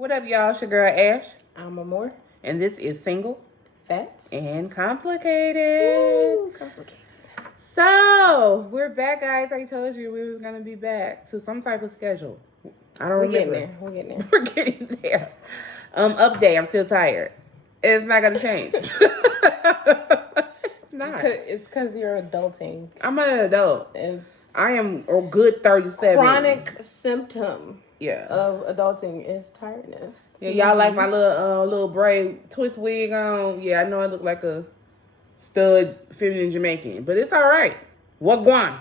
What up, y'all? It's your girl, Ash. I'm Amore. And this is Single Fat. and Complicated. Ooh, complicated. So, we're back, guys. I told you we was going to be back to some type of schedule. I don't remember. We're getting there. We're getting there. Update. I'm still tired. It's not going to change. It's not. It's because you're adulting. I'm an adult. I am a good 37. Chronic symptom yeah. of adulting is tiredness. Yeah, y'all like my little braid twist wig on? Yeah, I know I look like a stud feminine Jamaican, but it's all right. What guan?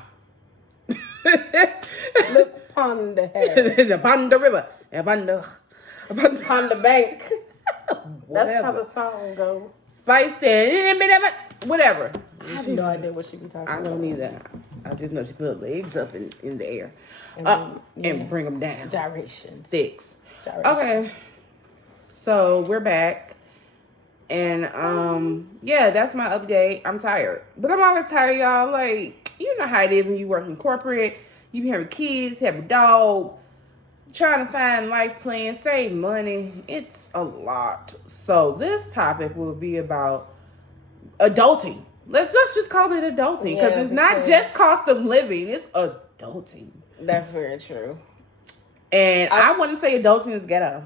Look upon the hair. Upon the river. Upon the bank. That's how the song goes. Spicy. Whatever. I have no idea what she be talking about. I don't either. I just know she put her legs up in the air. And bring them down. Gyrations. Six. Okay. So we're back. And yeah, that's my update. I'm tired. But I'm always tired, y'all. Like, you know how it is when you work in corporate. You be having kids, have a dog, trying to find life plans, save money. It's a lot. So this topic will be about adulting. Let's just call it adulting. Because it's not just cost of living. It's adulting. That's very true. And I wouldn't say adulting is ghetto.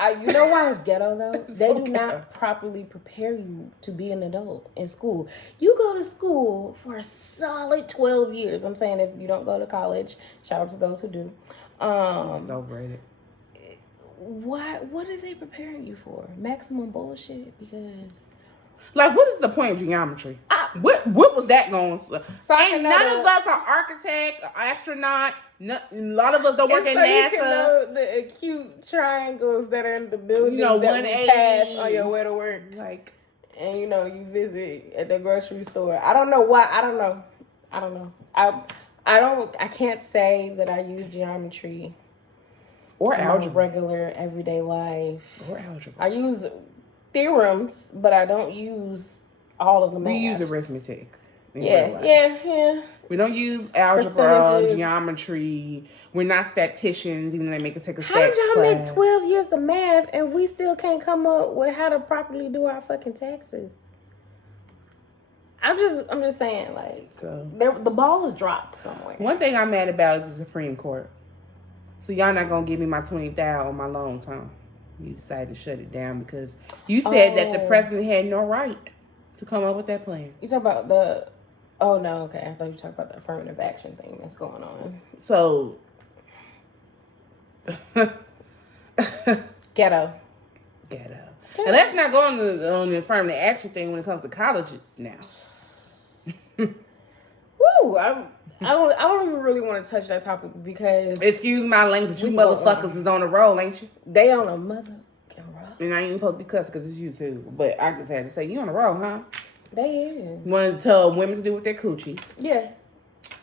You know why it's ghetto, though? They so do ghetto. not properly prepare you to be an adult in school. You go to school for a solid 12 years. I'm saying if you don't go to college, shout out to those who do. It's overrated. What are they preparing you for? Maximum bullshit? Because... Like, what is the point of geometry? What was that going to... So and none of us are architect, or astronaut. A lot of us don't work at NASA. You can know the acute triangles that are in the building that 180 you pass on your way to work. Like, and you visit at the grocery store. I don't know why. I don't know. I can't say that I use geometry or in algebra, my regular everyday life. Or algebra. I use theorems, but I don't use all of the math. We use arithmetic. Yeah. We don't use algebra, geometry. We're not statisticians, even though they make us take a stats class. How did y'all make 12 years of math and we still can't come up with how to properly do our fucking taxes? I'm just saying, like, so the ball was dropped somewhere. One thing I'm mad about is the Supreme Court. So y'all not gonna give me my $20,000 on my loans, huh? You decided to shut it down because you said that the president had no right to come up with that plan. You talk about the... Oh, no, okay. I thought you talked about the affirmative action thing that's going on. So... Ghetto. And let's not go on the affirmative action thing when it comes to colleges now. Woo! I don't even really want to touch that topic because... Excuse my language. You motherfuckers is on the roll, ain't you? They on a mother roll. And I ain't even supposed to be cussing because it's you too. But I just had to say, you on the roll, huh? They is. You want to tell women to do with their coochies. Yes.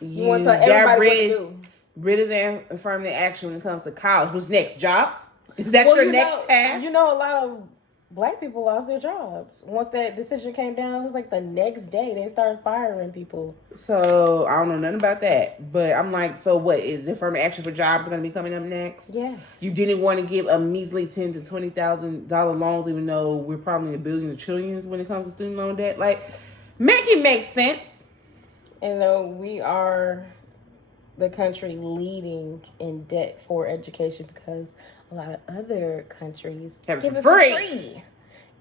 You want to tell everybody what to do. Rid of their affirmative action when it comes to college. What's next? Jobs? Is that your next task? You know, a lot of Black people lost their jobs. Once that decision came down, it was like the next day they started firing people. So, I don't know nothing about that. But I'm like, so what? Is affirmative action for jobs going to be coming up next? Yes. You didn't want to give a measly $10,000 to $20,000 loans, even though we're probably in billions and trillions when it comes to student loan debt. Like, make it make sense. And we are the country leading in debt for education because a lot of other countries have give it it free. For free.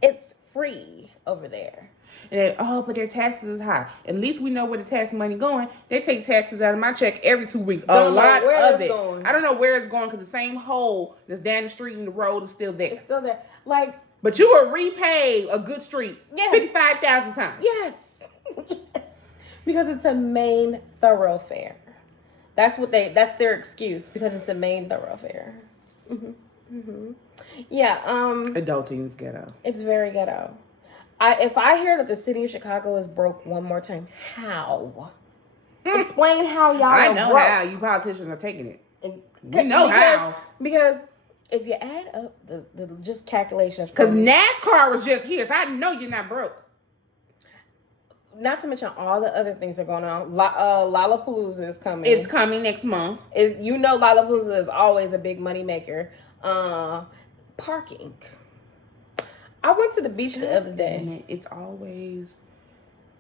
It's free over there. And but their taxes is high. At least we know where the tax money going. They take taxes out of my check every 2 weeks. A lot of it. Going. I don't know where it's going because the same hole that's down the street and the road is still there. It's still there. Like, but you will repay a good street 55,000 times. Yes. Because it's a main thoroughfare. That's their excuse because it's a main thoroughfare. Mm-hmm. Mm-hmm. Yeah. Adulting is ghetto. It's very ghetto. If I hear that the city of Chicago is broke one more time, how? Explain how y'all I are know broke. how. You politicians are taking it. We know how. Because if you add up the just calculations. Because NASCAR was just here, so I know you're not broke. Not to mention all the other things that are going on. Lollapalooza is coming. It's coming next month. Lollapalooza is always a big money maker. Parking. I went to the beach the other day. It's always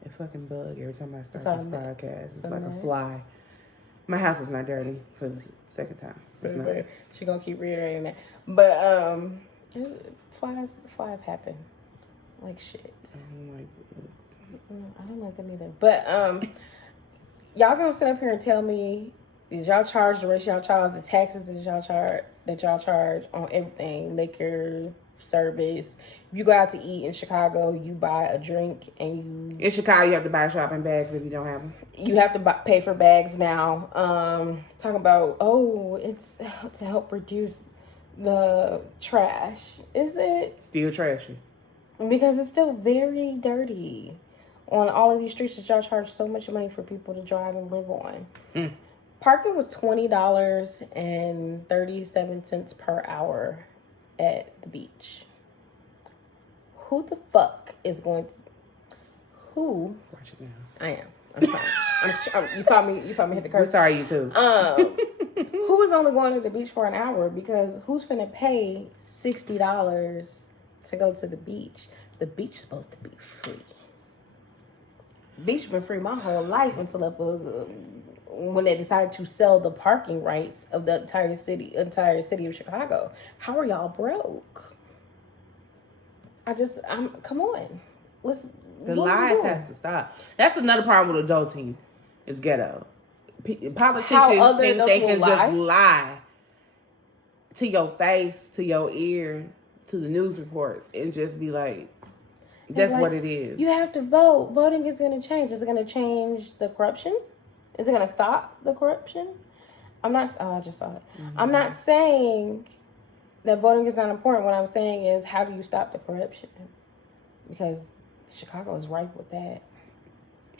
a fucking bug every time I start this podcast. It's like that? a fly. My house is not dirty for the second time. It's not. She gonna keep reiterating that. But flies happen. Like shit. I don't like them either. But y'all gonna sit up here and tell me, did y'all charge the rest y'all charge, the taxes that y'all charge on everything, liquor, service? If you go out to eat in Chicago, you buy a drink and in Chicago you have to buy shopping bags if you don't have them. You have to pay for bags now. Talking about, it's to help reduce the trash. Is it? Still trashy. Because it's still very dirty on all of these streets that y'all charge so much money for people to drive and live on. Parking was $20.37 per hour at the beach. Who the fuck is going to? Who? Watch it now. I am. I'm sorry. You saw me hit the curve. We're sorry, you too. Who is only going to the beach for an hour? Because who's finna pay $60 to go to the beach? The beach is supposed to be free. Beach been free my whole life until when they decided to sell the parking rights of the entire city of Chicago. How are y'all broke? Come on. The lies has to stop. That's another problem with adulting. Is ghetto. Politicians think they can just lie to your face, to your ear, to the news reports, and just be like, that's what it is. You have to vote. Voting is going to change. Is it going to change the corruption? Is it going to stop the corruption? I just saw it. Mm-hmm. I'm not saying that voting is not important. What I'm saying is, how do you stop the corruption? Because Chicago is ripe with that.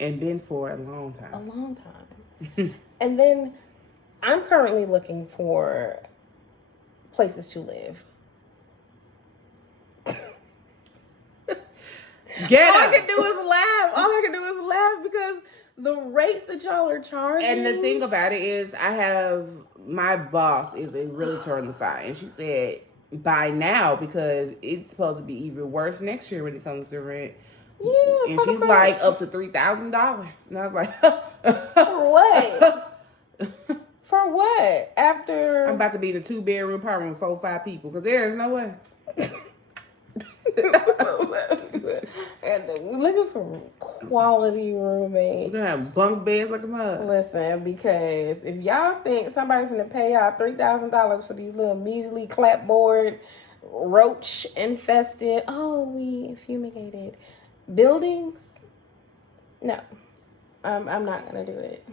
And been for a long time. A long time. And then I'm currently looking for places to live. All I can do is laugh because the rates that y'all are charging. And the thing about it is, my boss is a realtor on the side, and she said by now, because it's supposed to be even worse next year when it comes to rent. Yeah, and she's like up to $3,000, and I was like, for what? For what? After I'm about to be in a 2-bedroom apartment with 4 or 5 people, because there is no way. And we're looking for quality roommates. We're gonna have bunk beds like a mug. Listen, because if y'all think somebody's gonna pay y'all $3,000 for these little measly clapboard, roach infested, we fumigated buildings, no, I'm not gonna do it.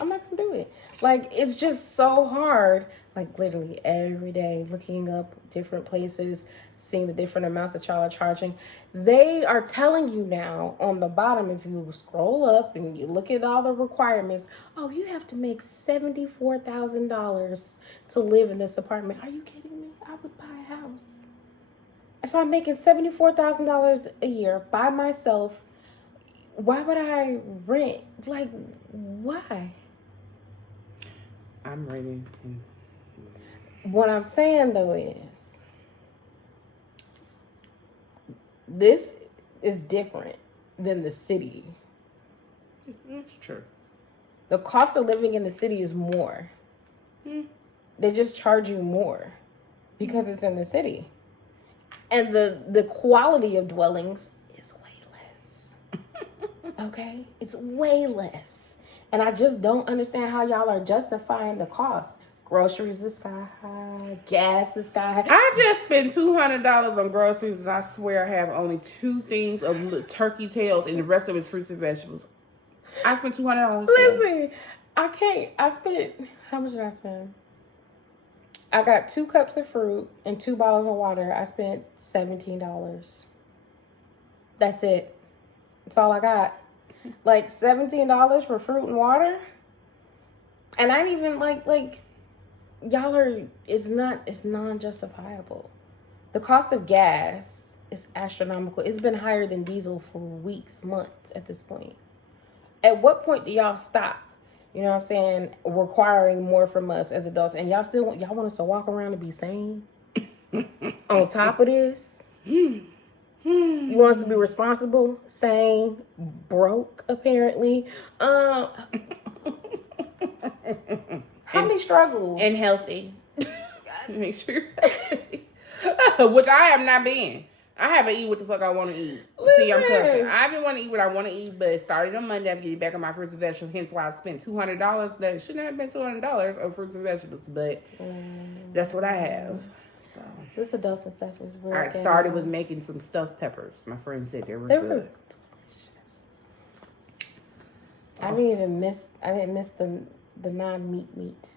I'm not gonna do it. Like, it's just so hard. Like, literally every day, looking up different places, seeing the different amounts that y'all are charging. They are telling you now on the bottom, if you scroll up and you look at all the requirements, you have to make $74,000 to live in this apartment. Are you kidding me? I would buy a house. If I'm making $74,000 a year by myself, why would I rent? Like, why? I'm ready. What I'm saying, though, is this is different than the city. That's true. The cost of living in the city is more. They just charge you more because it's in the city. And the quality of dwellings is way less. Okay? It's way less. And I just don't understand how y'all are justifying the cost. Groceries is sky high. Gas is sky high. I just spent $200 on groceries, and I swear I have only 2 things of turkey tails, and the rest of it's fruits and vegetables. I spent $200. Listen, I can't. How much did I spend? I got 2 cups of fruit and 2 bottles of water. I spent $17. That's it. That's all I got. Like $17 for fruit and water. And I even like y'all are, it's non-justifiable. The cost of gas is astronomical. It's been higher than diesel for weeks, months at this point. At what point do y'all stop? You know what I'm saying? Requiring more from us as adults, and y'all want us to walk around and be sane? On top of this, you want us to be responsible, sane, broke, apparently. How many struggles? And healthy. Make sure you're healthy. Which I am not being. I haven't eaten what the fuck I want to eat. See, I'm cussing. I haven't want to eat what I want to eat, but it started on Monday. I'm getting back on my fruits and vegetables. Hence why I spent $200. That shouldn't have been $200 on fruits and vegetables, but that's what I have. So this adults and stuff is real. I started with making some stuffed peppers. My friend said they were good. Delicious. I didn't miss the non-meat meat.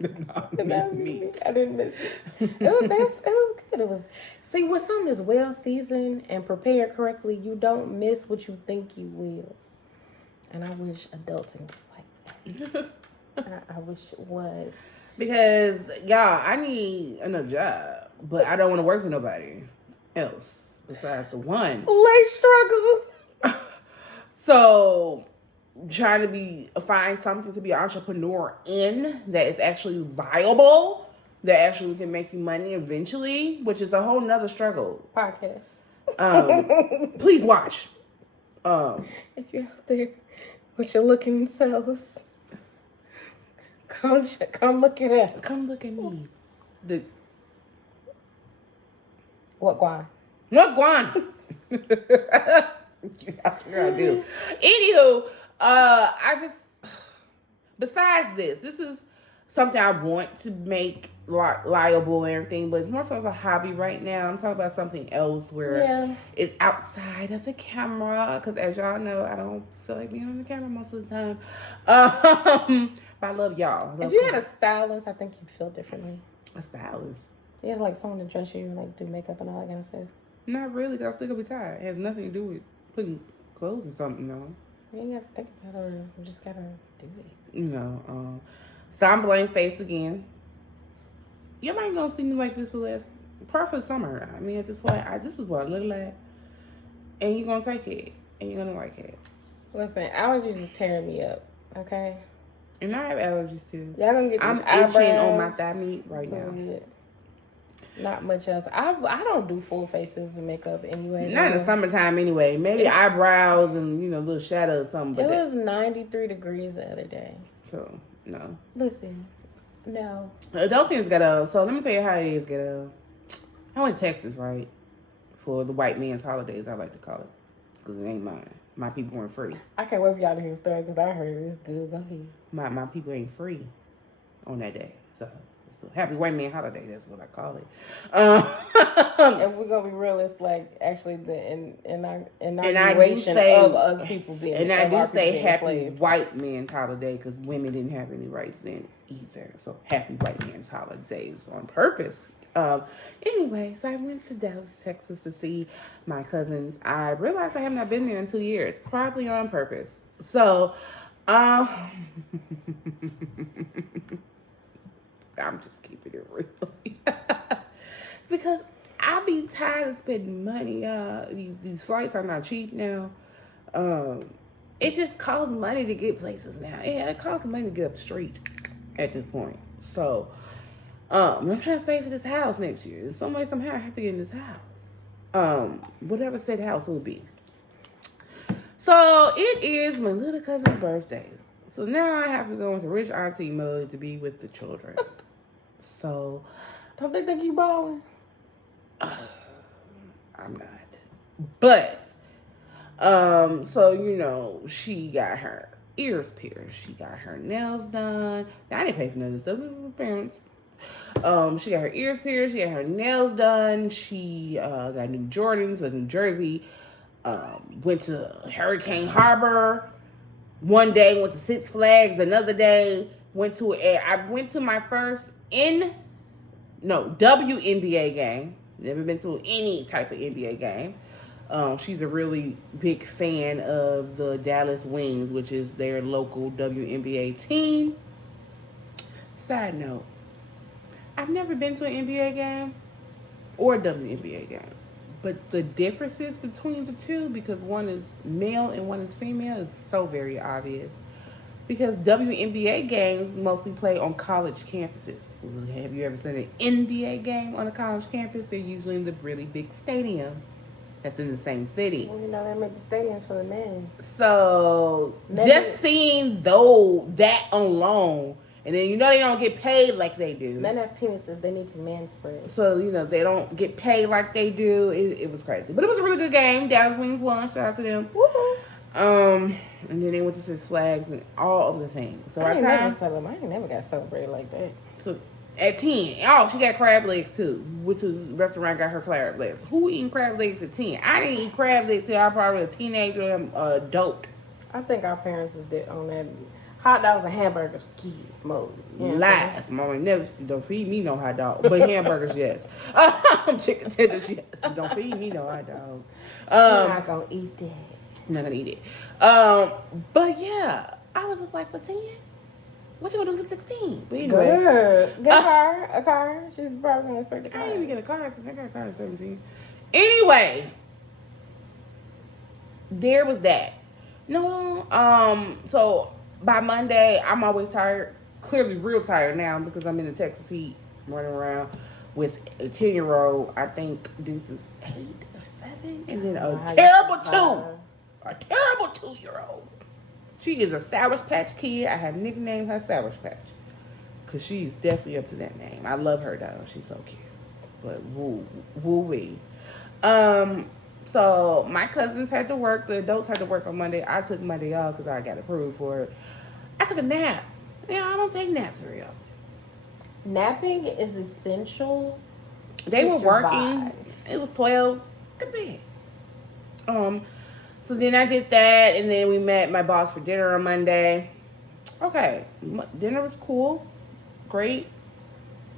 The non-meat. I didn't miss it. It was good. It was. See, when something is well seasoned and prepared correctly, you don't miss what you think you will. And I wish adulting was like that. I wish it was. Because y'all, I need another job, but I don't want to work for nobody else besides the one. Late struggle. So trying to find something to be an entrepreneur in that is actually viable, that actually can make you money eventually, which is a whole nother struggle. Podcast. Please watch. If you're out there with your looking selves, come look at us. Come look at me. What guan? What guan? I swear I do. Anywho, I just, besides this is something I want to make liable and everything, but it's more sort of a hobby right now. I'm talking about something else where it's outside of the camera, because as y'all know, I don't feel like being on the camera most of the time. But I love y'all. If you had a stylist, I think you'd feel differently. A stylist? You have like someone to dress you, like do makeup and all that kind of stuff. Not really, because I'm still gonna be tired. It has nothing to do with putting clothes or something, no. You ain't got to think about it. You just gotta do it. You know, so I'm blank face again. You might gonna see me like this for last, probably for summer. I mean, at this point, this is what I look like, and you're gonna take it, and you're gonna like it. Listen, allergies is tearing me up. Okay. And I have allergies too. Y'all gonna get I'm itching on my thigh meat right now. Not much else. I don't do full faces and makeup anyway. Not in the summertime anyway. Maybe eyebrows and little shadow or something. But it was 93 degrees the other day. So no. Listen, no. Adulting's ghetto. So let me tell you how it is ghetto. I went to Texas, right, for the white man's holidays. I like to call it, because it ain't mine. My people weren't free. I can't wait for y'all to hear the story because I heard it was good. Go ahead. My people ain't free on that day, so. Happy white man holiday, that's what I call it. And we're gonna be real, it's like actually the inauguration of us people being. And I do say happy white man's holiday because women didn't have any rights then either. So happy white man's holidays on purpose. Anyway, so I went to Dallas, Texas to see my cousins. I realized I have not been there in 2 years, probably on purpose. So, I'm just keeping it real. Because I be tired of spending money. These flights are not cheap now. It just costs money to get places now. Yeah, it costs money to get up the street at this point. So, I'm trying to save for this house next year. Some way, somehow, I have to get in this house. Whatever said house will be. So, it is my little cousin's birthday. So now I have to go into rich auntie mode to be with the children. So, don't they think you balling? I'm not. But, so she got her ears pierced. She got her nails done. Now, I didn't pay for none of this stuff. It was my parents. She got her ears pierced. She got her nails done. She got new Jordans, a New Jersey. Went to Hurricane Harbor. One day went to Six Flags. Another day I went to my first WNBA game. Never been to any type of NBA game. She's a really big fan of the Dallas Wings, which is their local WNBA team. Side note, I've never been to an NBA game or a WNBA game. But the differences between the two, because one is male and one is female, is so very obvious. Because WNBA games mostly play on college campuses. Have you ever seen an NBA game on a college campus? They're usually in the really big stadium that's in the same city. Well, they make the stadiums for the men. So just seeing that alone, and then they don't get paid like they do. Men have penises; they need to man spread. So they don't get paid like they do. It was crazy, but it was a really good game. Dallas Wings won. Shout out to them. Woo-hoo. And then they went to Six Flags and all of the things. So I ain't never got celebrated like that. So at 10, she got crab legs too, which is restaurant got her crab legs. Who eating crab legs at 10? I didn't eat crab legs till I was probably a teenager or adult. I think our parents is dead on that. Hot dogs and hamburgers for kids mode. Lies. Mama never don't feed me no hot dog. But hamburgers, yes. Chicken tenders, yes. Don't feed me no hot dog. I'm not gonna eat that. Not gonna eat it. But yeah, I was just like, for 10? What you gonna do for 16? But anyway. Good. Get a car. She's probably gonna expect a car. I didn't even get a car since I got a car at 17. Anyway. There was that. No, so by Monday, I'm always tired. Clearly real tired now because I'm in the Texas heat running around with a 10-year-old. I think Deuce is 8 or 7. And then a terrible 2. A terrible 2-year-old. She is a Sour Patch Kid. I have nicknamed her Sour Patch. Because she's definitely up to that name. I love her, though. She's so cute. But woo-wee. So my cousins had to work. The adults had to work on Monday. I took Monday off because I got approved for it. I took a nap. Yeah, I don't take naps very often. Napping is essential. They were working. It was 12. Go to bed. So then I did that, and then we met my boss for dinner on Monday. Okay, dinner was cool, great.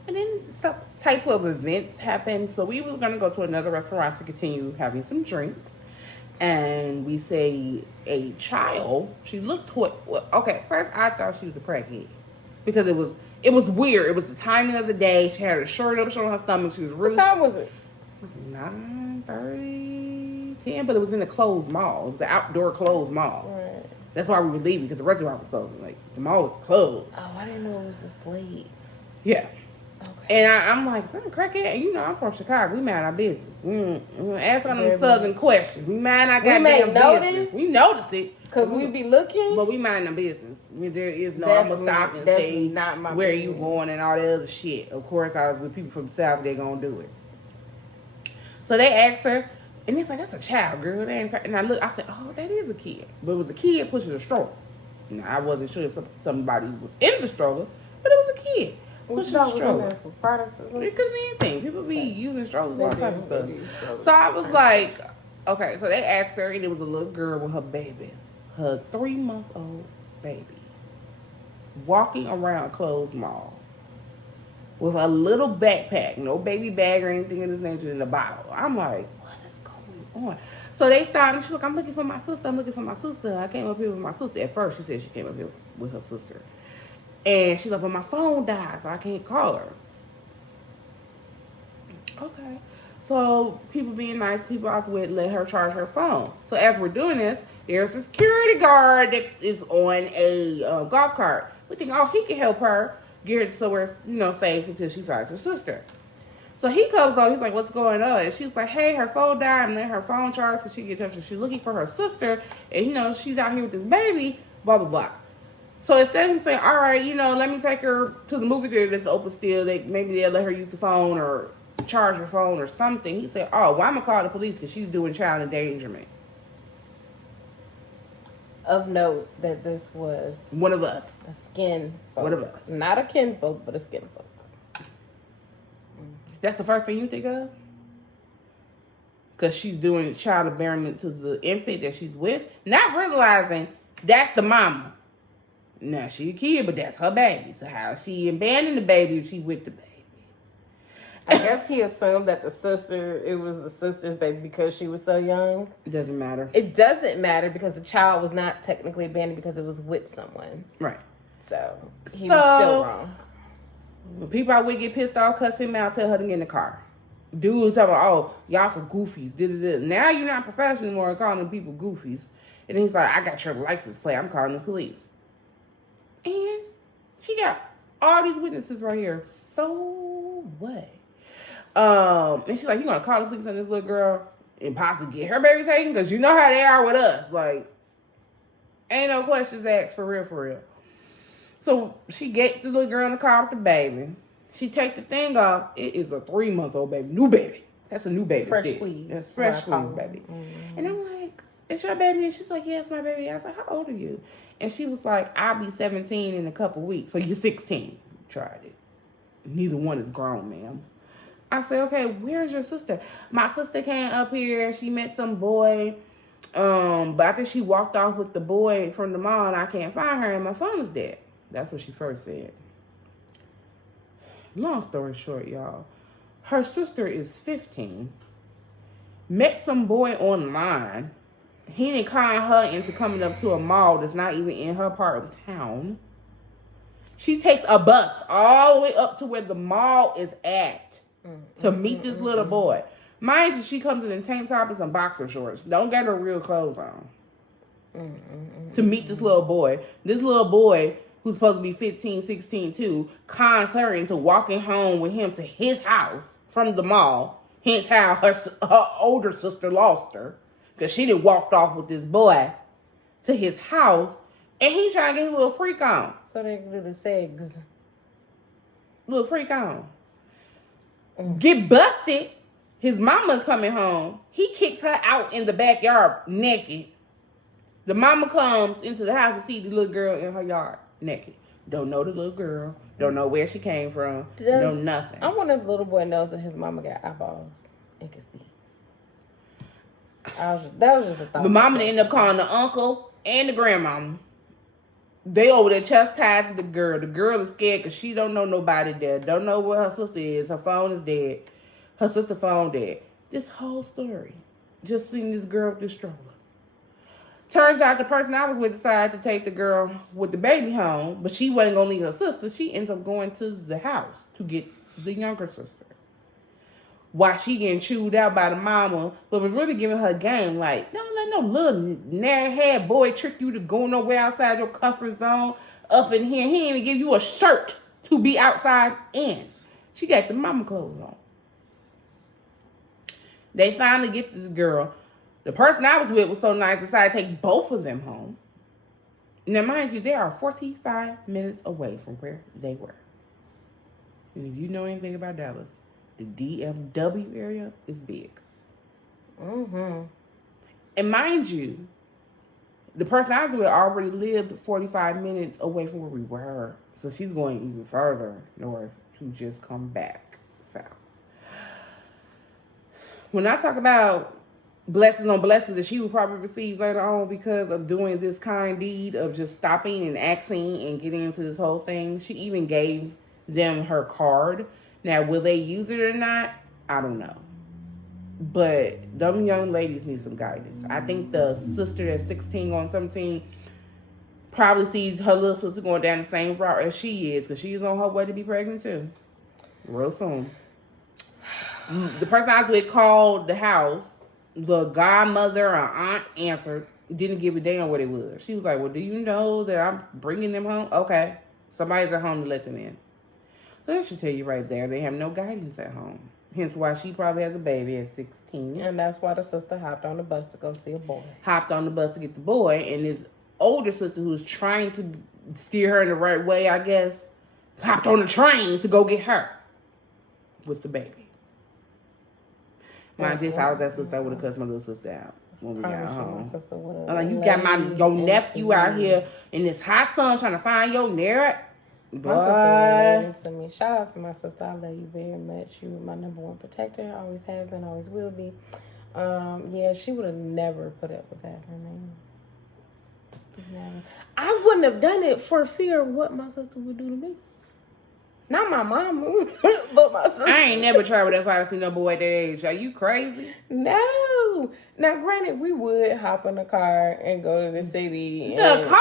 And then some type of events happened. So we was going to go to another restaurant to continue having some drinks. And we say a child, she looked, okay, first I thought she was a crackhead. Because it was weird. It was the timing of the day. She had her shirt up, showing her stomach. She was really... What time was it? 9:30, 10, but it was in a closed mall. It was an outdoor closed mall. Right. That's why we were leaving, because the restaurant was closed. Like, the mall was closed. Oh, I didn't know it was this late. Yeah. Okay. And I'm like, some crackhead. I'm from Chicago. We mind our business. We ask all them southern questions. We mind our goddamn business. We notice it. Because we be looking. But we mind our business. There is no, I'm going to stop and say not my where business. you going and all the other shit. Of course, I was with people from the South. They're going to do it. So they asked her, and it's like, that's a child, girl. And I said, oh, that is a kid. But it was a kid pushing a stroller. Now, I wasn't sure if somebody was in the stroller, but it was a kid pushing a stroller. For products or something? It could be anything. People be using strollers, all type of stuff. So I was like, okay. So they asked her, and it was a little girl with her baby, her 3-month-old baby, walking around closed mall with a little backpack, no baby bag or anything in this nature, in the bottle. I'm like, what is going on? So they stopped, and she's like, I'm looking for my sister. I came up here with my sister. At first, she said she came up here with her sister. And she's like, but my phone died, so I can't call her. Okay. So people being nice, people I was with, let her charge her phone. So as we're doing this, there's a security guard that is on a golf cart. We think, oh, he can help her get her somewhere, safe until she finds her sister. So he comes on, he's like, what's going on? And she's like, hey, her phone died, and then her phone charged, so she gets touched. She's looking for her sister, and, she's out here with this baby, blah, blah, blah. So instead of him saying, all right, let me take her to the movie theater that's open still, maybe they'll let her use the phone or charge her phone or something. He said, oh, well, I'm going to call the police because she's doing child endangerment. Of note that this was... one of us. A skin folk. One of us. Not a kinfolk, but a skin folk. That's the first thing you think of? Because she's doing child endangerment to the infant that she's with, not realizing that's the mama. Now, she a kid, but that's her baby. So how she abandoned the baby if she with the baby? I guess he assumed that it was the sister's baby because she was so young. It doesn't matter. It doesn't matter because the child was not technically abandoned because it was with someone. Right. So, he was still wrong. When people out with get pissed off, cuss him out, tell her to get in the car. Dude was talking about, oh, y'all some goofies. Now you're not professional anymore calling people goofies. And then he's like, I got your license plate. I'm calling the police. And she got all these witnesses right here. So what? And she's like, you gonna call the police on this little girl and possibly get her baby taken? Because you know how they are with us. Like, ain't no questions asked for real, for real. So she gets the little girl in the car with the baby. She take the thing off. It is a 3-month-old baby. New baby. That's a new baby. Fresh squeeze. That's fresh squeeze, baby. Mm-hmm. And I'm like, it's your baby? And she's like, yeah, it's my baby. I was like, how old are you? And she was like, I'll be 17 in a couple weeks. So you're 16. Tried it. Neither one is grown, ma'am. I said, okay, where's your sister? My sister came up here. She met some boy. But I think she walked off with the boy from the mall and I can't find her and my phone is dead. That's what she first said. Long story short, y'all. Her sister is 15. Met some boy online. He didn't con her into coming up to a mall that's not even in her part of town. She takes a bus all the way up to where the mall is at to meet this little boy. Mind you, she comes in tank top and some boxer shorts. Don't get her real clothes on. To meet this little boy. This little boy, who's supposed to be 15, 16 too, cons her into walking home with him to his house from the mall. Hence how her older sister lost her. Because she done walked off with this boy to his house. And he trying to get his little freak on. So they can do the segs. Little freak on. Get busted. His mama's coming home. He kicks her out in the backyard naked. The mama comes into the house and sees the little girl in her yard naked. Don't know the little girl. Don't know where she came from. Know nothing. I wonder if the little boy knows that his mama got eyeballs and can see. That was just a thought. The mama ended up calling the uncle and the grandmama. They over there chastising the girl. The girl is scared because she don't know nobody there. Don't know where her sister is. Her phone is dead. Her sister's phone dead. This whole story. Just seeing this girl with this stroller. Turns out the person I was with decided to take the girl with the baby home, but she wasn't going to leave her sister. She ends up going to the house to get the younger sister. While she getting chewed out by the mama, but was really giving her a game like, don't let no little narrow-haired boy trick you to go nowhere outside your comfort zone up in here. He ain't even give you a shirt to be outside in. She got the mama clothes on. They finally get this girl. The person I was with was so nice, decided to take both of them home. Now, mind you, they are 45 minutes away from where they were. And if you know anything about Dallas, the DFW area is big. And mind you, the person I was with already lived 45 minutes away from where we were. So she's going even further north to just come back south. When I talk about blessings on blessings that she will probably receive later on because of doing this kind deed of just stopping and asking and getting into this whole thing, she even gave them her card. Now, will they use it or not? I don't know. But them young ladies need some guidance. I think the sister that's 16 going 17 probably sees her little sister going down the same route as she is because she's on her way to be pregnant too. Real soon. The person I was with called the house. The godmother or aunt answered. Didn't give a damn what it was. She was like, well, do you know that I'm bringing them home? Okay. Somebody's at home to let them in. So that should tell you right there. They have no guidance at home. Hence why she probably has a baby at 16. And that's why the sister hopped on the bus to go see a boy. Hopped on the bus to get the boy. And his older sister, who's trying to steer her in the right way, I guess, hopped on the train to go get her with the baby. Mind you, if I was that sister, I would have cussed my little sister out when we got home. I'm like, you got your nephew out here in this hot sun trying to find your narrative. My sister to me. Shout out to my sister. I love you very much. You were my number one protector. Always have been, always will be. Yeah, she would have never put up with that for me. Never. I wouldn't have done it for fear of what my sister would do to me. Not my mama, but my sister. I ain't never traveled that far to see no boy at that age. Are you crazy? No. Now, granted, we would hop in the car and go to the city. The car?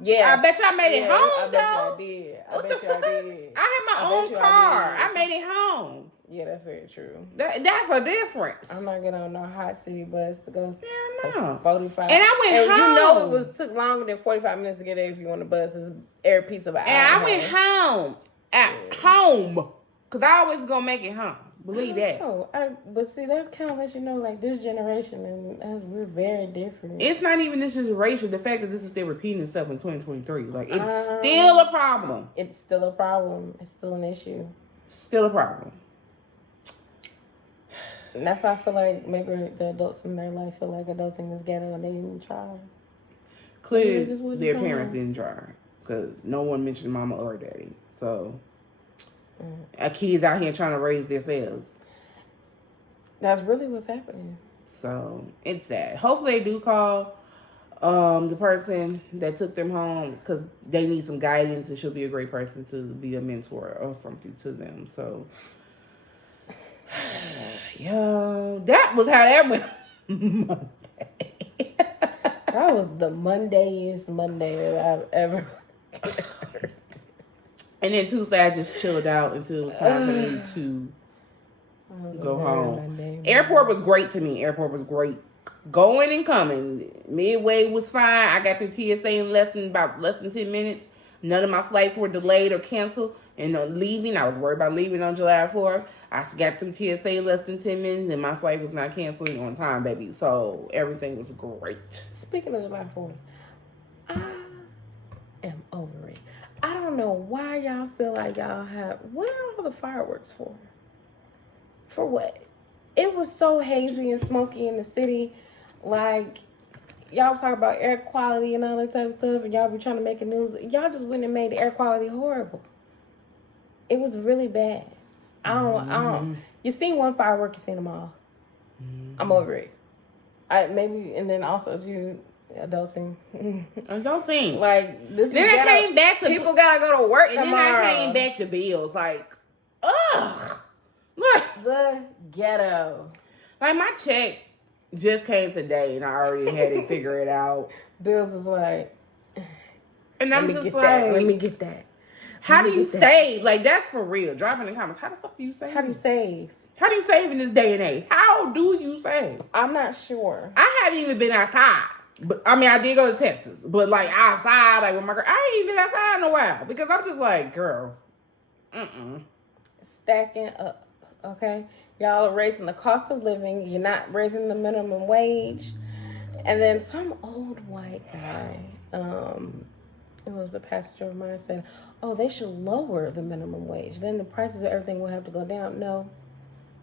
Yeah. I bet y'all made it home, though. I bet y'all did. I bet y'all did. I had my own car. I made it home. Yeah, that's very true. That's a difference. I'm not getting on no hot city bus to go. Yeah, know. 45. And I went home. You know it took longer than 45 minutes to get there if you on the bus. It's every piece of an hour. And I went home. At home. Because I always going to make it home. Believe that. But see, that's kind of let you know, like, this generation, and us, we're very different. It's not even this generation. The fact that this is still repeating itself in 2023. Like, it's still a problem. It's still a problem. It's still an issue. Still a problem. And that's why I feel like maybe the adults in their life feel like adulting is ghetto and they didn't try. Clearly, their parents didn't try. Because no one mentioned mama or daddy. So, kids out here trying to raise themselves. That's really what's happening. So, it's sad. Hopefully, they do call the person that took them home because they need some guidance and she'll be a great person to be a mentor or something to them. So, yo, that was how that went Monday. That was the Mondayest Monday that I've ever heard. And then Tuesday, I just chilled out until it was time for me to go home. Airport was great to me. Airport was great. Going and coming. Midway was fine. I got through TSA in less than 10 minutes. None of my flights were delayed or canceled. And leaving, I was worried about leaving on July 4th. I got through TSA in less than 10 minutes, and my flight was not canceling on time, baby. So everything was great. Speaking of July 4th, I am over it. I don't know why y'all feel like y'all have... What are all the fireworks for? For what? It was so hazy and smoky in the city. Like, y'all was talking about air quality and all that type of stuff, and y'all be trying to make it news. Y'all just went and made the air quality horrible. It was really bad. I don't. You seen one firework, you seen them all. I'm over it. And then also you adulting. Adulting. Like this. Then I came back to people gotta go to work and tomorrow. then I came back to bills. Like, ugh. Look. The ghetto. Like my check just came today, and I already had it figured out. Bills is like, and I'm just like, let me get that. How do you save? Like, that's for real. Drop in the comments. How the fuck do you save? How do you save? How do you save in this day and age? How do you save? I'm not sure. I haven't even been outside. But I mean, I did go to Texas. But like outside, like with my girl, I ain't even been outside in a while. Because I'm just like, girl. Stacking up. Okay? Y'all are raising the cost of living. You're not raising the minimum wage. And then some old white guy, it was a passenger of mine, said, oh, they should lower the minimum wage. Then the prices of everything will have to go down. No,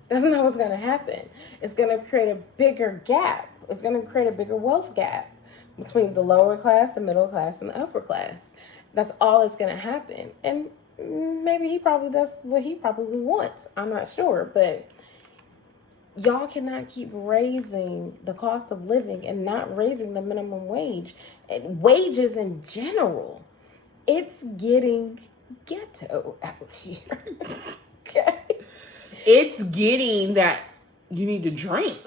that's not what's going to happen. It's going to create a bigger gap. It's going to create a bigger wealth gap between the lower class, the middle class, and the upper class. That's all that's going to happen. And maybe that's what he probably wants. I'm not sure. But y'all cannot keep raising the cost of living and not raising the minimum wage. And wages in general. It's getting ghetto out here. Okay? It's getting that you need to drink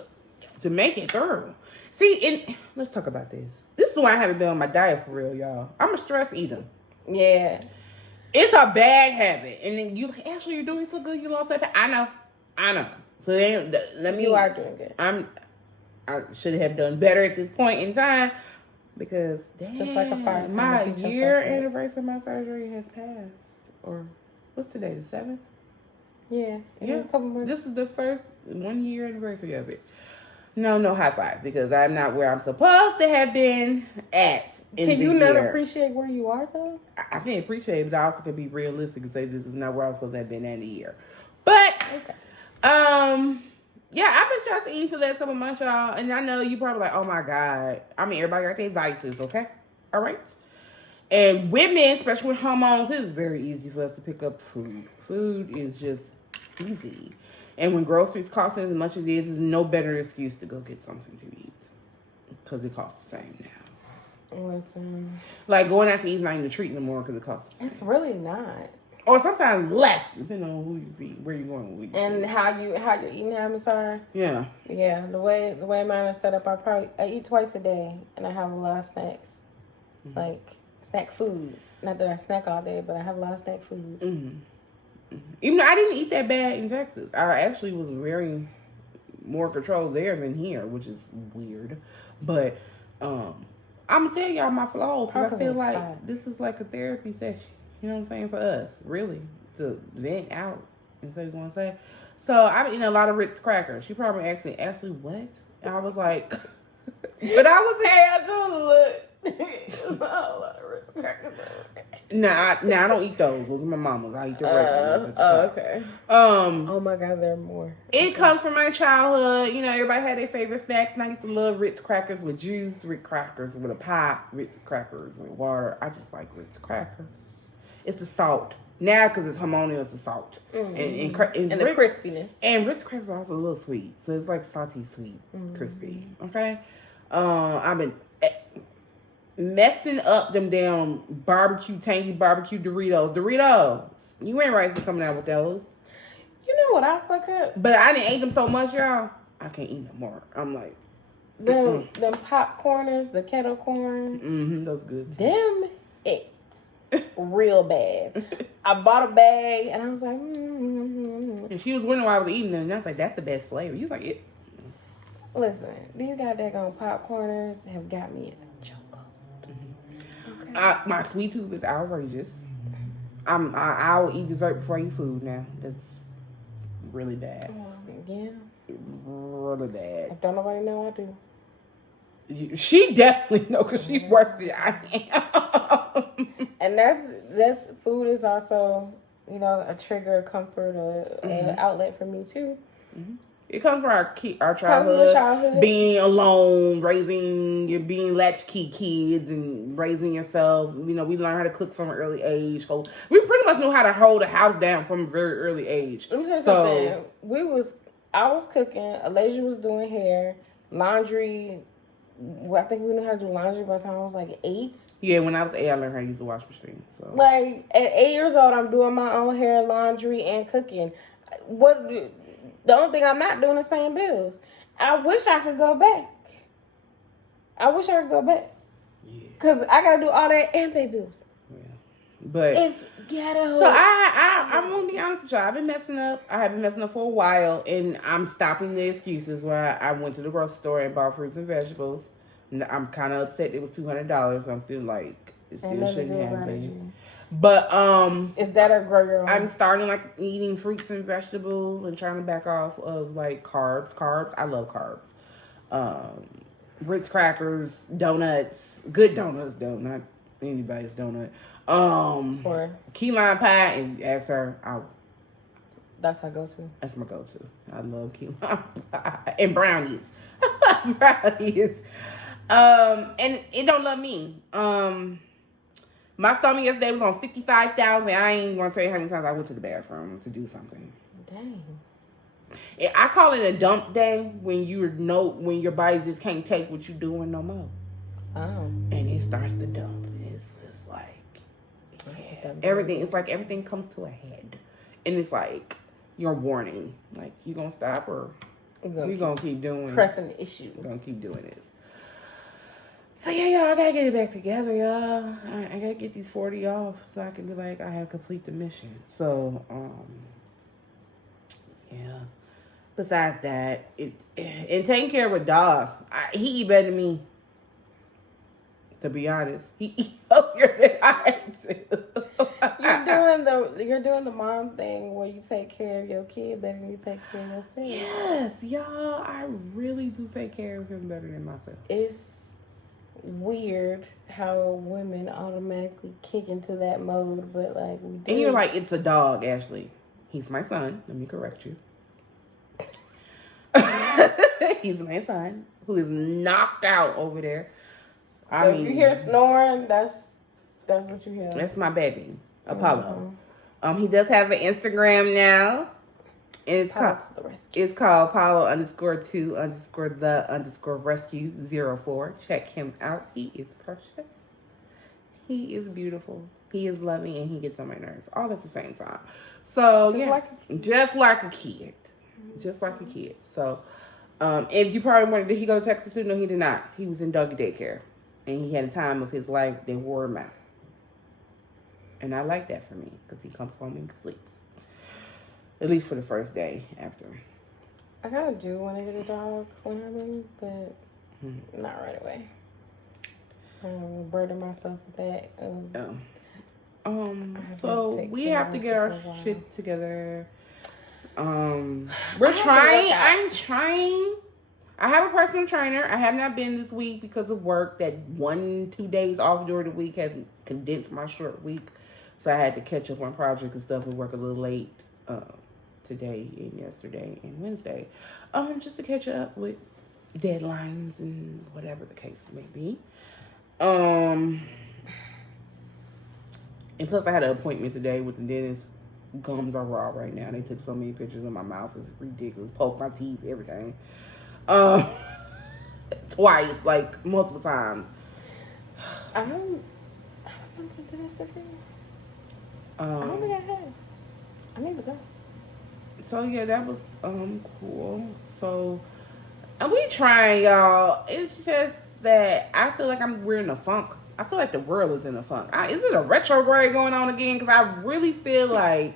to make it through. See, and let's talk about this. This is why I haven't been on my diet for real, y'all. I'm a stress eater. Yeah. It's a bad habit. And then you, Ashley, you're doing so good. You lost that. I know. So then, You are doing good. I should have done better at this point in time. Because, damn, just like a fire, my year anniversary of my surgery has passed. Or, what's today, the 7th? Yeah. A couple months. This is the first 1 year anniversary of it. No high five. Because I'm not where I'm supposed to have been at. Can you not appreciate where you are, though? I can appreciate it, but I also can be realistic and say this is not where I'm supposed to have been in a year. But, yeah, I've been stress eating for the last couple months, y'all. And I know you probably like, oh my God. I mean, everybody got their vices, okay? All right? And women, especially with hormones, it is very easy for us to pick up food. Food is just easy. And when groceries cost as much as it is, there's no better excuse to go get something to eat. Because it costs the same now. Listen. Like going out to eat is not even a treat no more because it costs the same. It's really not. Or sometimes less, depending on who you feed, where you're going. And how your eating habits are. Yeah. Yeah, the way mine are set up, I eat twice a day, and I have a lot of snacks, like snack food. Not that I snack all day, but I have a lot of snack food. Even though I didn't eat that bad in Texas, I actually was very, more control there than here, which is weird. But I'm gonna tell y'all my flaws, because I feel like this is like a therapy session. You know what I'm saying, for us, really, to vent out and say what you want to say. So I've eaten a lot of Ritz crackers. She probably asked me, Ashley, what? And I was like, but I was I told her, look. A lot of Ritz crackers. Nah, I don't eat those. Those are my mama's. I eat the regular ones. Okay. Oh my God, there are more. It comes from my childhood. You know, everybody had their favorite snacks, and I used to love Ritz crackers with juice, Ritz crackers with a pie, Ritz crackers with water. I just like Ritz crackers. It's the salt. Now, because it's harmonious, the salt. And the crispiness. And Ritz crackers are also a little sweet. So it's like salty, sweet, crispy. Okay? I've been messing up them damn tangy barbecue Doritos. You ain't right for coming out with those. You know what I fuck up? But I didn't eat them so much, y'all. I can't eat no more. I'm like, them popcorners, the kettle corn. Those good. Them it's real bad. I bought a bag and I was like, And she was wondering why I was eating them, and I was like, that's the best flavor. You was like, it. Listen, these goddamn popcorners have got me in a chokehold. My sweet tooth is outrageous. I'll eat dessert before I eat food now. That's really bad. Yeah. Really bad. Don't nobody know I do. She definitely know, because she works than I am. And that's food is also, you know, a trigger, a comfort, an outlet for me too. It comes from our childhood, being alone, being latchkey kids, and raising yourself. You know, we learn how to cook from an early age. We pretty much knew how to hold a house down from a very early age. Let me tell you something. I was cooking. Alasia was doing hair, laundry. I think we knew how to do laundry by the time I was like 8. Yeah, when I was 8, I learned how to use the wash machine. So, like at 8 years old, I'm doing my own hair, laundry, and cooking. The only thing I'm not doing is paying bills. I wish I could go back. Yeah. Because I got to do all that and pay bills. Yeah. But it's ghetto. So I'm going to be honest with y'all. I've been messing up. I have been messing up for a while. And I'm stopping the excuses where I went to the grocery store and bought fruits and vegetables. And I'm kind of upset it was $200. I'm still like, it still shouldn't have been. But is that a grow your own? I'm starting like eating fruits and vegetables and trying to back off of like carbs. I love carbs. Ritz crackers, donuts, good donuts though, not anybody's donut. Key lime pie, and ask her. That's my go-to. That's my go-to. I love key lime pie and brownies. Brownies. And it don't love me. My stomach yesterday was on 55,000. I ain't gonna tell you how many times I went to the bathroom to do something. Dang. I call it a dump day when when your body just can't take what you're doing no more. Oh. And it starts to dump. It's like everything. It's like everything comes to a head, and it's like your warning. Like, you gonna stop or we gonna keep doing pressing the issue. We're gonna keep doing this. So yeah, y'all, I gotta get it back together, y'all. I gotta get these 40 off so I can be like, I have complete the mission. So, yeah. Besides that, and taking care of a dog, he eat better than me. To be honest, he eat healthier than I do. You're doing the mom thing where you take care of your kid better than you take care of yourself. Yes, y'all, I really do take care of him better than myself. It's weird how women automatically kick into that mode, but like we do. And you're like, it's a dog, Ashley. He's my son. Let me correct you. He's my son who is knocked out over there. So if you hear snoring, that's what you hear. That's my baby, Apollo. He does have an Instagram now. And it's called Apollo_2_the_rescue04. Check him out. He is precious. He is beautiful. He is loving, and he gets on my nerves all at the same time. So just like a kid. Just like a kid. So if you probably wondered, did he go to Texas too? No, he did not. He was in doggy daycare. And he had a time of his life that wore him out. And I like that for me, because he comes home and sleeps. At least for the first day after. I kind of do want to get a dog when I'm in, but not right away. I'm burden myself with that. So we have to get our shit together. We're trying. I'm trying. I have a personal trainer. I have not been this week because of work. That 1-2 days off during the week has condensed my short week. So I had to catch up on projects and stuff and work a little late today and yesterday and Wednesday. Just to catch up with deadlines and whatever the case may be. And plus I had an appointment today with the dentist. Gums are raw right now. They took so many pictures of my mouth. It's ridiculous. Poke my teeth, everything. Twice, like multiple times. I went to the dentist this year. I don't think I had. I need to go. So yeah, that was cool. So and we trying, y'all. It's just that I feel like we're in a funk. I feel like the world is in a funk. Is it a retrograde going on again? Because I really feel like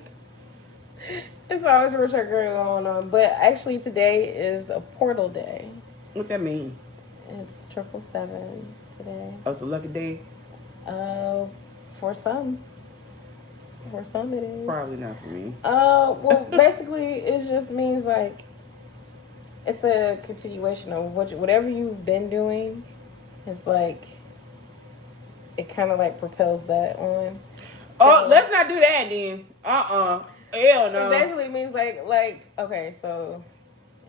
it's always a retrograde going on. But actually, today is a portal day. What that mean? It's 777 today. Oh, it's a lucky day. For some. For some, it is. Probably not for me. Well, basically, it just means like it's a continuation of whatever you've been doing. It's like it kind of like propels that on. So, let's not do that then. Hell no. It basically means like okay, so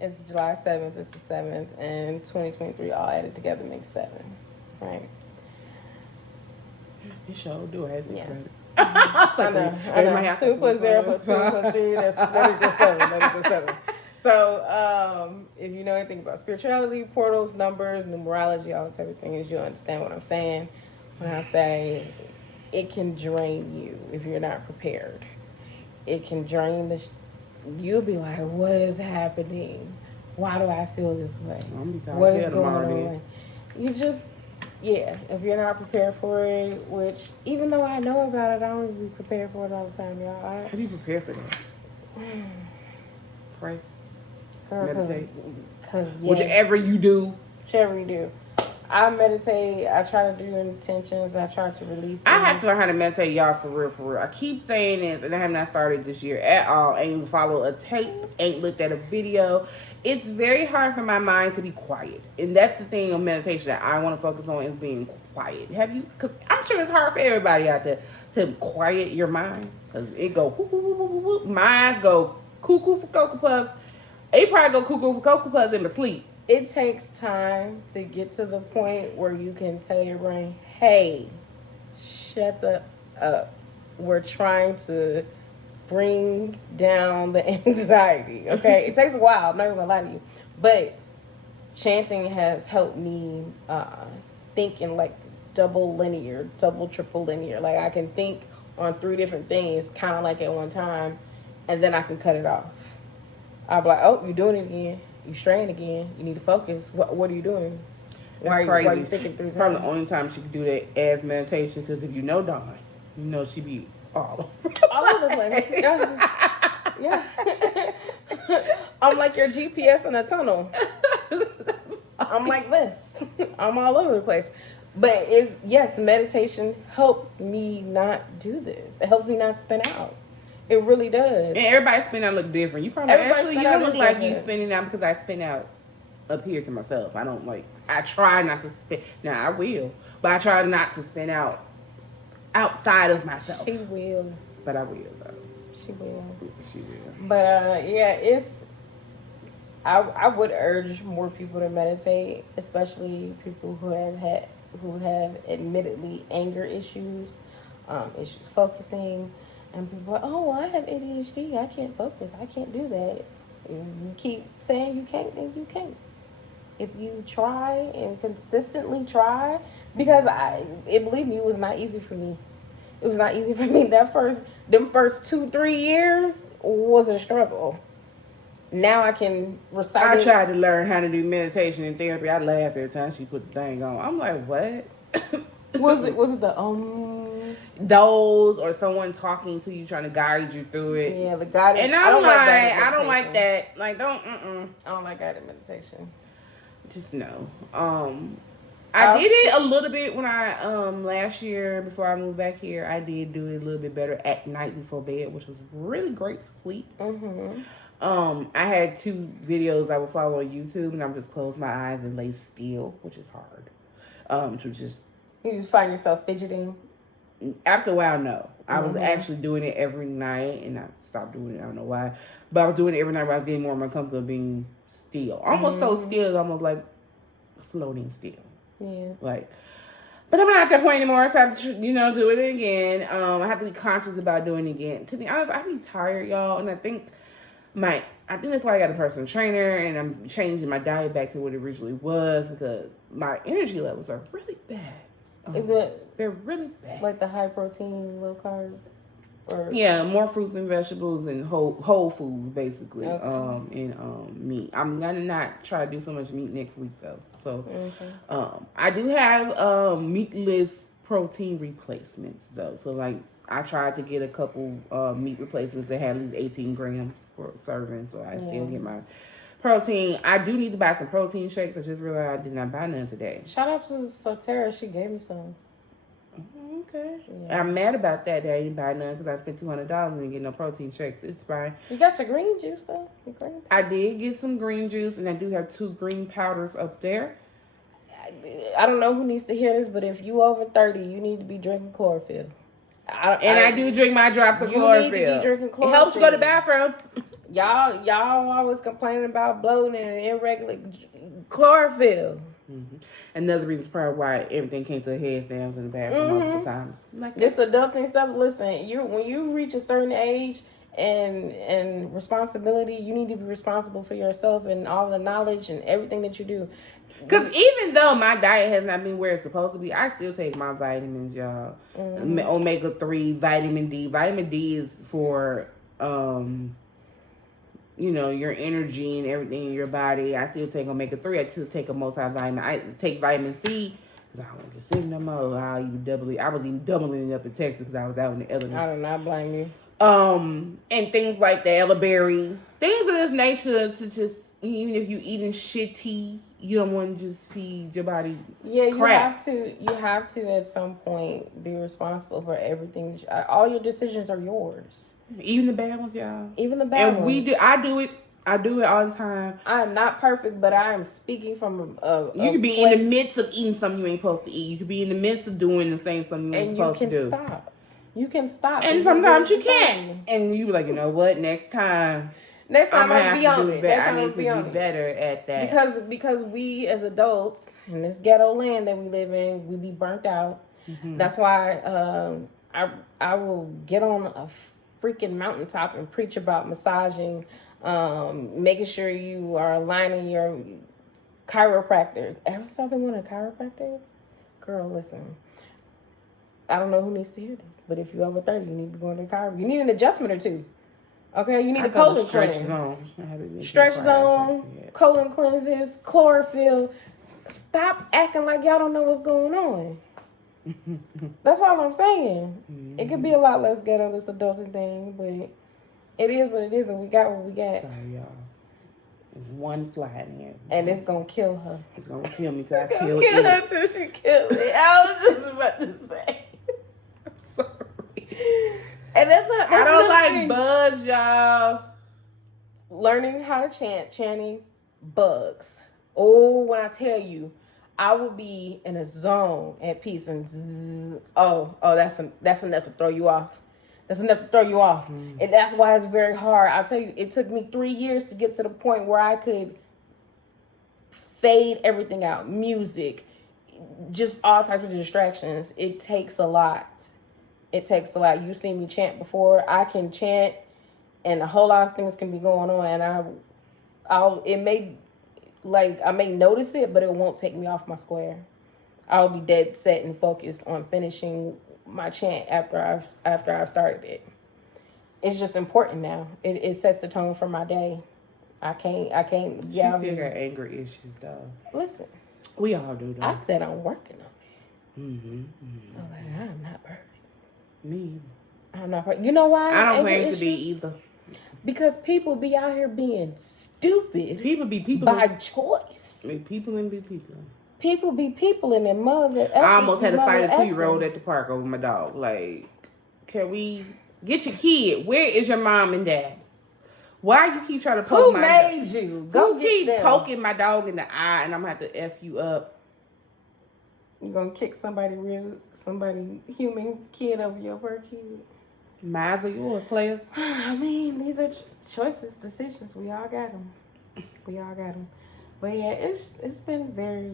it's July 7th, it's the 7th, and 2023 all added together makes 7, right? You sure do. I had to. Yes. I know. 2 plus 0 plus 2 plus 3, that equals 7. That equals 7. So, if you know anything about spirituality, portals, numbers, numerology, all that type of things, you'll understand what I'm saying when I say it can drain you if you're not prepared. It can drain you'll be like, what is happening? Why do I feel this way? What is going on? You just, if you're not prepared for it, which even though I know about it, I don't be prepared for it all the time, y'all. How do you prepare for that? Pray. Meditate. Whichever you do. Whichever you do. I meditate. I try to do intentions. I try to release things. I have to learn how to meditate, y'all, for real, for real. I keep saying this, and I have not started this year at all. Ain't followed a tape, ain't looked at a video. It's very hard for my mind to be quiet. And that's the thing of meditation that I want to focus on is being quiet. Have you? Because I'm sure it's hard for everybody out there to quiet your mind. Because it go whoop, whoop, whoop, whoop, whoop. Minds go cuckoo for Cocoa Puffs. It probably go cuckoo for Cocoa Puffs in my sleep. It takes time to get to the point where you can tell your brain, hey, shut up. We're trying to bring down the anxiety, okay? It takes a while, I'm not even gonna lie to you. But chanting has helped me think in like double, triple linear. Like I can think on 3 different things kind of like at one time, and then I can cut it off. I'll be like, oh, you're doing it again. You straying again. You need to focus. What are you doing? Why are you thinking through? It's probably the only time she can do that as meditation. Because if you know Dawn, you know she be all over the place. Yeah. I'm like your GPS in a tunnel. I'm like this. I'm all over the place. But meditation helps me not do this. It helps me not spin out. It really does. And everybody spin out look different. You probably you don't look like you spinning out because I spin out up here to myself. I try not to spin. Now I will, but I try not to spin out outside of myself. She will. But I will though. She will. She will. But I would urge more people to meditate, especially people who have admittedly anger issues, issues focusing. And people are, oh, well, I have ADHD. I can't focus. I can't do that. You keep saying you can't, then you can't. If you try and consistently try, because believe me, it was not easy for me. It was not easy for me. Them first 2-3 years was a struggle. Now I can recite. I tried to learn how to do meditation and therapy. I laughed every time she put the thing on. I'm like, what? Was it the those, or someone talking to you, trying to guide you through it. Yeah, the guided. And I don't like that. Like, don't. I don't like guided meditation. Just no. I did it a little bit when I last year before I moved back here. I did do it a little bit better at night before bed, which was really great for sleep. I had 2 videos I would follow on YouTube, and I'm just close my eyes and lay still, which is hard. To just you find yourself fidgeting. After a while, no. I was actually doing it every night, and I stopped doing it. I don't know why, but I was doing it every night. Where I was getting more and more comfortable being still, almost so still, almost like floating still. Yeah. Like, but I'm not at that point anymore, so I have to, do it again. I have to be conscious about doing it again. To be honest, I be tired, y'all, and I think that's why I got a personal trainer, and I'm changing my diet back to what it originally was, because my energy levels are really bad. They're really bad. Like the high protein, low carb? Or... Yeah, more fruits and vegetables and whole foods, basically. Okay. And meat. I'm gonna not try to do so much meat next week, though. So, I do have meatless protein replacements, though. So, like, I tried to get a couple meat replacements that had at least 18 grams for a serving, so I still get my protein. I do need to buy some protein shakes. I just realized I did not buy none today. Shout out to Sotera. She gave me some. Okay. Yeah. I'm mad about that I didn't buy none because I spent $200 and didn't get no protein shakes. It's fine. You got your green juice, though? I did get some green juice, and I do have 2 green powders up there. I don't know who needs to hear this, but if you over 30, you need to be drinking chlorophyll. I do drink my drops of chlorophyll. You need to be drinking chlorophyll. It helps you go to the bathroom. Y'all always complaining about bloating and irregular chlorophyll. Another reason probably why everything came to a head I was in the bathroom multiple times. Like this adulting stuff. Listen, when you reach a certain age and responsibility, you need to be responsible for yourself and all the knowledge and everything that you do. Because even though my diet has not been where it's supposed to be, I still take my vitamins, y'all. Omega-3, vitamin D. Vitamin D is for your energy and everything in your body. I still take omega-3. I still take a multivitamin. I take vitamin C because I don't want to get sick no more. I was even doubling it up in Texas because I was out in the elements. I do not blame you. And things like the elderberry, things of this nature to just, even if you eating shitty, you don't want to just feed your body crap. You have to at some point be responsible for everything. All your decisions are yours. Even the bad ones, y'all. Even the bad ones. And I do it all the time. I am not perfect, but I am speaking from you could be in the midst of eating something you ain't supposed to eat. You could be in the midst of doing and saying something you ain't supposed to do. You can stop. And sometimes you can't. And you be like, you know what? Next time I have be on it. I need to be better at that. Because we as adults in this ghetto land that we live in, we be burnt out. That's why I will get on a freaking mountaintop and preach about massaging, making sure you are aligning your chiropractor. Ever something with a chiropractor? Girl, listen. I don't know who needs to hear this, but if you're over 30, you need to go to the chiropractor. You need an adjustment or two. Okay, you need a colon cleanse. Stretch zone, colon cleanses, chlorophyll. Stop acting like y'all don't know what's going on. That's all I'm saying. It could be a lot less ghetto, this adulting thing, but it is what it is, and we got what we got. Sorry, y'all. There's one fly in here. And it's going to kill her. It's going to kill me till I kill it. Kill her till she kills me. I was just about to say. I'm sorry. And that's I don't like bugs, y'all. Learning how to chanting bugs. Oh, when I tell you, I would be in a zone at peace and zzz, that's enough to throw you off. That's enough to throw you off. And that's why it's very hard. I'll tell you, it took me 3 years to get to the point where I could fade everything out. Music, just all types of distractions. It takes a lot. It takes a lot. You've seen me chant before. I can chant, and a whole lot of things can be going on. And I may notice it, but it won't take me off my square. I'll be dead set and focused on finishing my chant after I've started it. It's just important now. It sets the tone for my day. I can't. She still got anger issues, though. Listen, we all do, though. I said I'm working on it. Okay, I'm not perfect. Me. I'm not. You know why? I don't claim to be either. Because people be out here being stupid. People be people by choice. People and be people. People be people in their mother. I almost had to fight a 2-year-old at the park over my dog. Like, can we get your kid? Where is your mom and dad? Why you keep trying to poke my dog? Who made you? Go Who get keep them. poking my dog in the eye and I'm gonna have to F you up? You gonna kick somebody human kid over your fur kid? Mine's or yours, player. I mean, these are choices, decisions. We all got them. But yeah, it's been very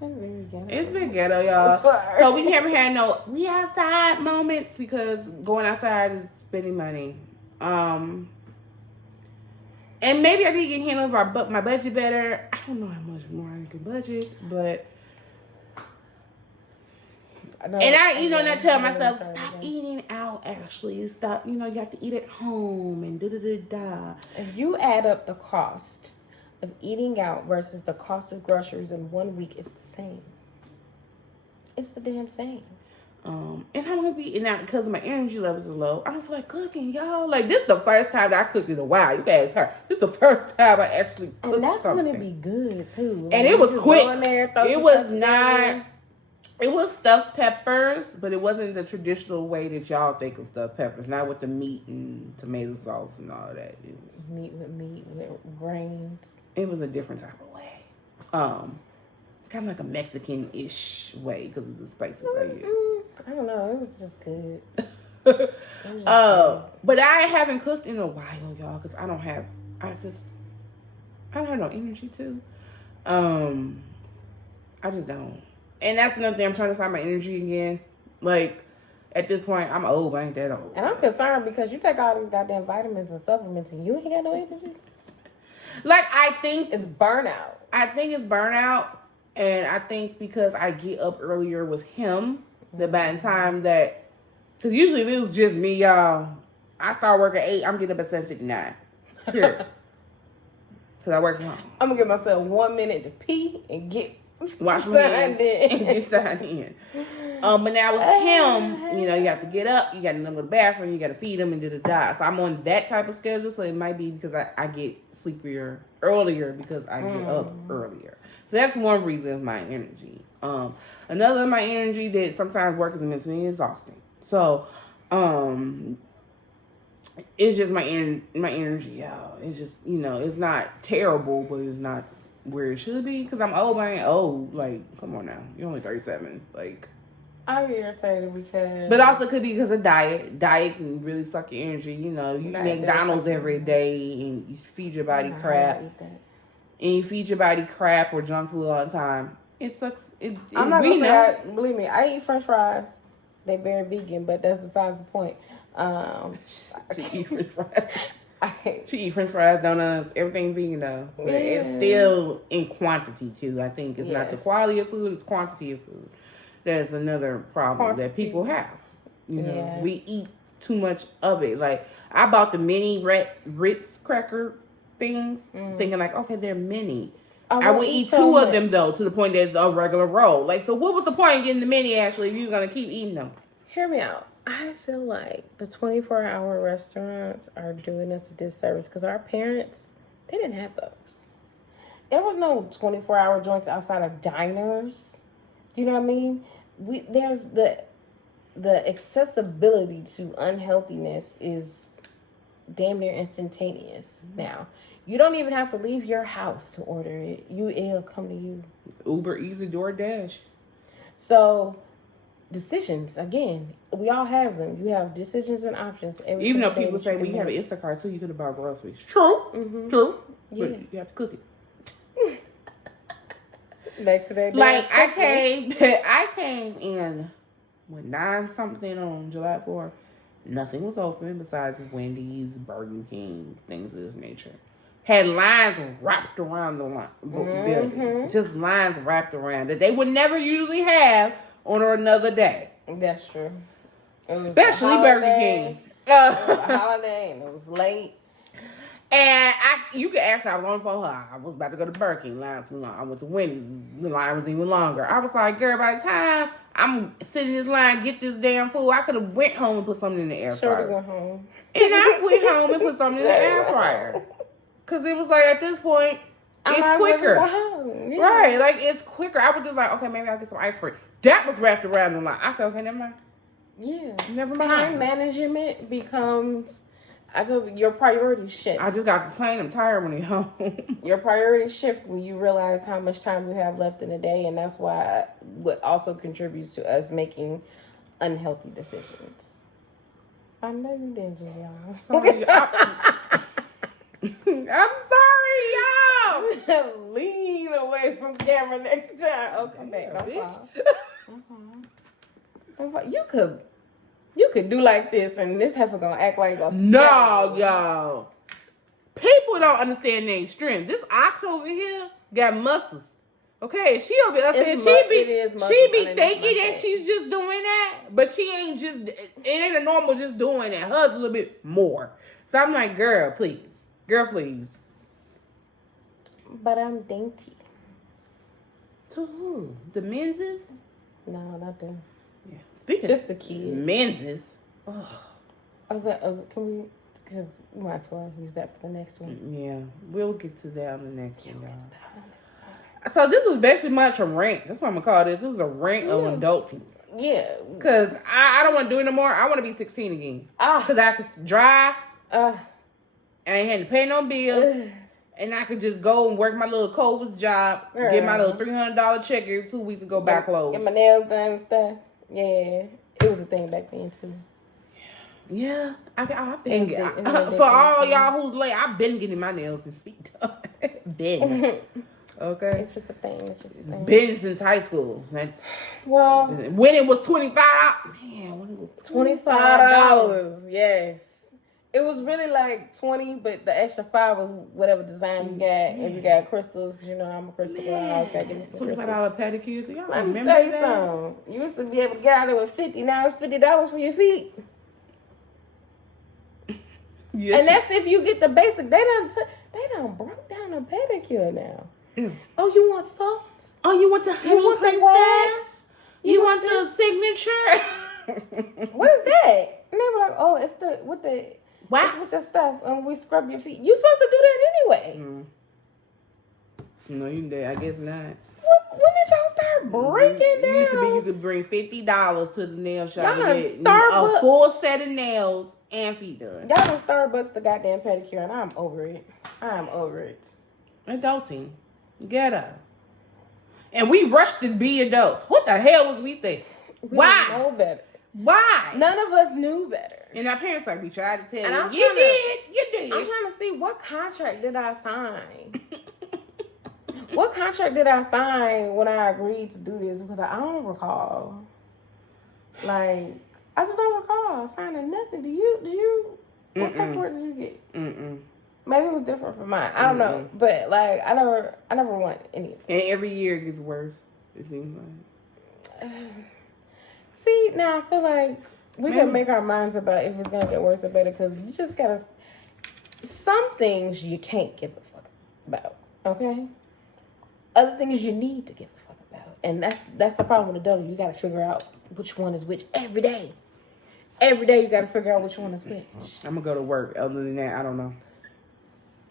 ghetto. It's been ghetto, y'all. So we haven't had no we outside moments because going outside is spending money. And maybe I need to get handled my budget better. I don't know how much more I can budget, but. And I tell myself, stop eating out, Ashley. Stop, you have to eat at home and da-da-da-da. If you add up the cost of eating out versus the cost of groceries in 1 week, it's the same. It's the damn same. And I won't be, and because my energy levels are low, I was like cooking, y'all. Like, this is the first time that I cooked in a while. You can ask her. This is the first time I actually cooked something. And that's going to be good, too. Like, and it was quick. It was not... It was stuffed peppers, but it wasn't the traditional way that y'all think of stuffed peppers. Not with the meat and tomato sauce and all that. It was meat with grains. It was a different type of way. Kind of like a Mexican-ish way because of the spices I used. I don't know. It was just good. But I haven't cooked in a while, y'all, because I don't have no energy to. I just don't. And that's another thing. I'm trying to find my energy again. Like, at this point, I'm old. I ain't that old. And I'm concerned because you take all these goddamn vitamins and supplements and you ain't got no energy. Like, I think... It's burnout. I think it's burnout. And I think because I get up earlier with him, that by the time that... Because usually if it was just me, y'all. I start work at 8. I'm getting up at 7:59. Period. Because I work from home. I'm going to give myself 1 minute to pee and get... Wash my hands and get signed in. But now with him, you have to get up, you got to go to the bathroom, you got to feed him and da-da-da. So I'm on that type of schedule. So it might be because I get sleepier earlier because I get up earlier. So that's one reason of my energy. Another of my energy that sometimes work is mentally exhausting. So it's just my energy, y'all. It's just, it's not terrible, but it's not where it should be because I'm old. I ain't old. Like, come on now, you're only 37. Like, I'm irritated because, but also could be because of diet. Diet can really suck your energy. You eat McDonald's every day and you feed your body crap, and you feed your body crap or junk food all the time. It sucks. I'm not gonna say believe me, I eat French fries. They very vegan, but that's besides the point. She eat French fries. She eat French fries, donuts, everything vegan though. But it's still in quantity too. I think it's not the quality of food; it's quantity of food. That's another problem that people have. We eat too much of it. Like I bought the mini Ritz cracker things, thinking like, okay, they're mini. I would eat 2 of them though, to the point that it's a regular roll. Like, so what was the point of getting the mini, Ashley, if you're gonna keep eating them? Hear me out. I feel like the 24-hour restaurants are doing us a disservice because our parents, they didn't have those. There was no 24-hour joints outside of diners. You know what I mean? There's the accessibility to unhealthiness is damn near instantaneous now. You don't even have to leave your house to order it. It'll come to you. Uber, Easy, DoorDash. So... decisions, again, we all have them. You have decisions and options. Even though people say we have an Instacart too, you could have bought groceries. True. Mm-hmm. True. Yeah. But you have to cook it. Back to that. Like I came in with 9 something on July 4th. Nothing was open besides Wendy's, Burger King, things of this nature. Had lines wrapped around the building. Just lines wrapped around that they would never usually have on another day. That's true. Especially Burger King. It was a holiday and it was late. And you could ask her, I was on the phone with her. I was about to go to Burger King. Line was too long. I went to Wendy's. The line was even longer. I was like, girl, by the time I'm sitting in this line, get this damn food. I could have went home and put something in the air fryer. Sure, went home. And I went home and put something in the air fryer. Because it was like, at this point, it's quicker. Yeah. Right, like, it's quicker. I was just like, okay, maybe I'll get some ice cream. That was wrapped around the line. I said, okay, never mind. Yeah. Never mind. Time management becomes, I told you, your priority shift. I just got this plane. I'm tired when I home. Your priority shift when you realize how much time you have left in a day, and that's why what also contributes to us making unhealthy decisions. I know you did, y'all. Sorry, I'm sorry, y'all. Lean away from camera next time. Oh, come back. Don't fall. Don't fall. You could do like this, and this heifer gonna act like a No, y'all. People don't understand their strength. This ox over here got muscles. Okay, she over there saying she be thinking that she's just doing that, but she ain't just. It ain't a normal just doing that. Hers a little bit more. So I'm like, girl, please. But I'm dainty. To who? The menses? No, not them. Yeah. Speaking just the kids. Menses. Oh. I was like, can we? Because we might as well use that for the next one. Yeah, we'll get to that on the next one, y'all. So this was basically much a rant. That's what I'm gonna call this. It was a rant of adulting. Yeah. Cause I don't want to do it no more. I want to be 16 again. Cause I could drive. And I ain't had to pay no bills. And I could just go and work my little Cobra's job, get my little $300 check every 2 weeks and go back close. Get my nails done and stuff. Yeah, it was a thing back then too. Yeah, I've been for all y'all who's late. I've been getting my nails and feet done. Been. Okay. It's just a thing. Been since high school. That's when it was $25. Man, when it was $25. Yes. It was really like 20, but the extra 5 was whatever design you got. If you got crystals, because you know I'm a crystal girl, I always got to give me some crystals. $25 pedicures. So y'all Let me remember tell you that? something. You used to be able to get out there with 50. Now it's $50 for your feet. Yes. And that's if you get the basic. They done broke down a pedicure now. Oh, you want salt? Oh, you want the honey princess? You want the signature? What is that? And they were like, oh, it's with the stuff, and we scrub your feet. You supposed to do that anyway. No, you did. I guess not. When did y'all start breaking down? It used to be you could bring $50 to the nail shop Y'all and get Starbucks. a full set of nails and feet done. Y'all done Starbucks the goddamn pedicure, and I'm over it. Adulting. Get up. And we rushed to be adults. What the hell was we thinking? Why? We know better. Why? None of us knew better. And our parents like, we tried to tell and you. You did. I'm trying to see, what contract did I sign? What contract did I sign when I agreed to do this? Because I don't recall. Like, I just don't recall signing nothing. Did you? What paperwork did you get? Maybe it was different from mine. I don't know. But, like, I never want any of it. And every year it gets worse, it seems like. See, now I feel like we can make our minds about if it's going to get worse or better, because you just got to... Some things you can't give a fuck about, okay? Other things you need to give a fuck about. And that's the problem with adulting. You got to figure out which one is which every day. Every day you got to figure out which one is which. I'm going to go to work. Other than that, I don't know.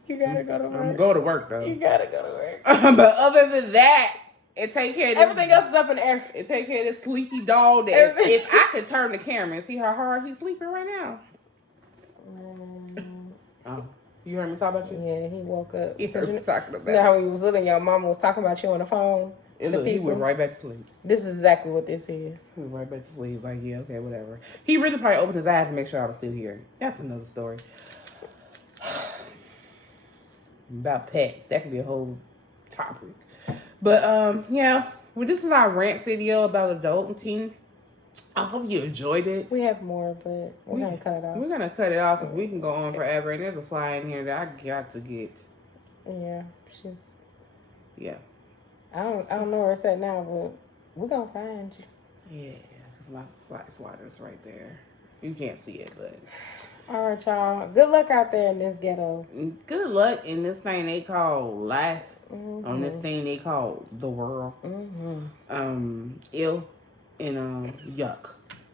You got to go to work? I'm going to go to work, though. You got to go to work. But other than that... It take care of everything else is up in the air. It take care of this sleepy dog that if I could turn the camera and see how hard he's sleeping right now. Oh, you heard me talk about you? Yeah, he woke up. You heard me talking about you know how he was little, your mama was talking about you on the phone? He went right back to sleep. This is exactly what this is. He went right back to sleep. Like, yeah, okay, whatever. He really probably opened his eyes to make sure I was still here. That's another story. About pets. That could be a whole topic. But, yeah, well, this is our rant video about adulting. I hope you enjoyed it. We have more, but we're going to cut it off. We're going to cut it off because we can go on forever. And there's a fly in here that I got to get. Yeah, she's... Yeah. I don't know where it's at now, but we're going to find you. Yeah, there's lots of fly swatters right there. You can't see it, but... All right, y'all. Good luck out there in this ghetto. Good luck in this thing they call life. On this thing they call the world. Ill. and yuck.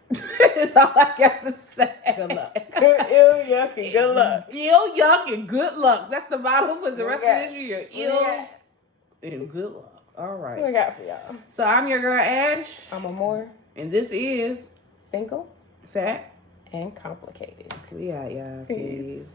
That's all I got to say. Good luck. Ill, yuck, and good luck. Ill, yuck, and good luck. That's the motto for the rest of this year. Ill and good luck. All right. That's what I got for y'all. So I'm your girl Ash. I'm Amore. And this is Single. Fat And complicated. We out, y'all. Peace.